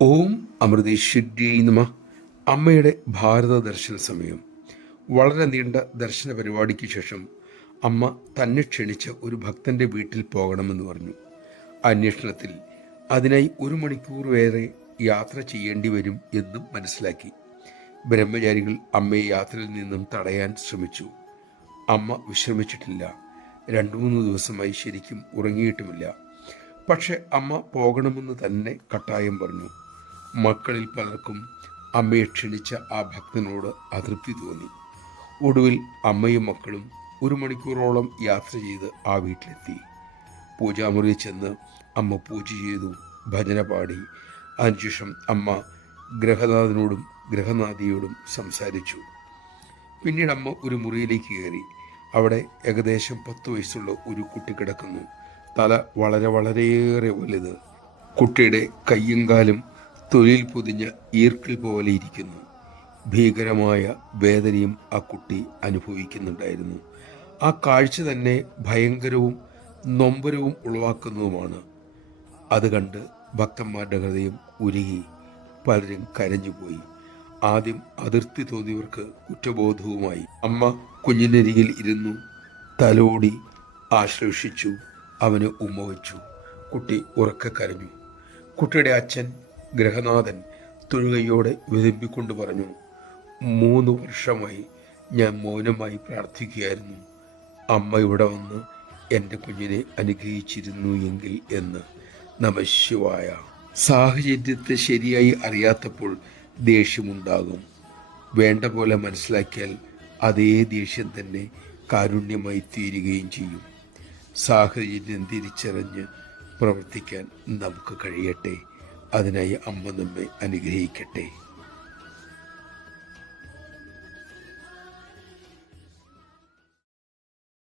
ഓം അമൃതേശ്വര്यै നമ. അമ്മയുടെ ഭാരത ദർശന സമയം. വളരെ നീണ്ട ദർശന പരിപാടിക്ക് ശേഷം അമ്മ തന്നെ ക്ഷണിച്ച ഒരു ഭക്തന്റെ വീട്ടിൽ പോകണമെന്ന് പറഞ്ഞു. അന്വേഷണത്തിൽ അതിനായി 1 മണിക്കൂർ വേറെ യാത്ര ചെയ്യേണ്ടി വരും എന്നും മനസ്സിലാക്കി. ബ്രഹ്മചാരികൾ അമ്മയെ യാത്രയിൽ നിന്നും തടയാൻ ശ്രമിച്ചു. അമ്മ വിശ്രമിച്ചിട്ടില്ല. 2-3 ദിവസമായി ശരിക്കും ഉറങ്ങിയിട്ടുമില്ല. പക്ഷെ അമ്മ പോകണമെന്ന് തന്നെ കട്ടായം പറഞ്ഞു. മക്കളിൽ പലർക്കും അമ്മയെ ക്ഷണിച്ച ആ ഭക്തനോട് അതൃപ്തി തോന്നി. ഒടുവിൽ അമ്മയും മക്കളും 1 മണിക്കൂറോളം യാത്ര ചെയ്ത് ആ വീട്ടിലെത്തി. പൂജാമുറിയിൽ ചെന്ന് അമ്മ പൂജ ചെയ്തു, ഭജന പാടി. അതിനുശേഷം അമ്മ ഗ്രഹനാഥനോടും ഗ്രഹനാഥിയോടും സംസാരിച്ചു. പിന്നീട് അമ്മ ഒരു മുറിയിലേക്ക് കയറി. അവിടെ ഏകദേശം 10 വയസ്സുള്ള ഒരു കുട്ടി കിടക്കുന്നു. തല വളരെയേറെ വലുത്. കുട്ടിയുടെ കയ്യും കാലും തൊലിയിൽ പൊതിഞ്ഞ ഈർക്കിൽ പോലെ ഇരിക്കുന്നു. ഭീകരമായ വേദനയും ആ കുട്ടി അനുഭവിക്കുന്നുണ്ടായിരുന്നു. ആ കാഴ്ച തന്നെ ഭയങ്കരവും നൊമ്പരവും ഉളവാക്കുന്നതുമാണ്. അത് കണ്ട് ഭക്തന്മാരുടെ ഹൃദയം ഉരുകി. പലരും കരഞ്ഞുപോയി. ആദ്യം അതിർത്തി തോന്നിയവർക്ക് കുറ്റബോധവുമായി. അമ്മ കുഞ്ഞിനരികിൽ ഇരുന്നു, തലോടി, ആശ്ലേഷിച്ചു, അവന് ഉമ്മ വച്ചു. കുട്ടി ഉറക്കെ കരഞ്ഞു. കുട്ടിയുടെ അച്ഛൻ ഗ്രഹനാഥൻ തൊഴുകയോടെ വിതുമ്പിക്കൊണ്ട് പറഞ്ഞു, 3 വർഷമായി ഞാൻ മൗനമായി പ്രാർത്ഥിക്കുകയായിരുന്നു. അമ്മ ഇവിടെ വന്ന് എൻ്റെ കുഞ്ഞിനെ അനുഗ്രഹിച്ചിരുന്നു എങ്കിൽ എന്ന്. നമഃശിവായ. സാഹചര്യത്തെ ശരിയായി അറിയാത്തപ്പോൾ ദേഷ്യമുണ്ടാകും. വേണ്ട പോലെ മനസ്സിലാക്കിയാൽ അതേ ദേഷ്യം തന്നെ കാരുണ്യമായി തീരുകയും ചെയ്യും. സാഹചര്യം തിരിച്ചറിഞ്ഞ് പ്രവർത്തിക്കാൻ നമുക്ക് കഴിയട്ടെ. അതിനായി അമ്മ നമ്മെ അനുഗ്രഹിക്കട്ടെ.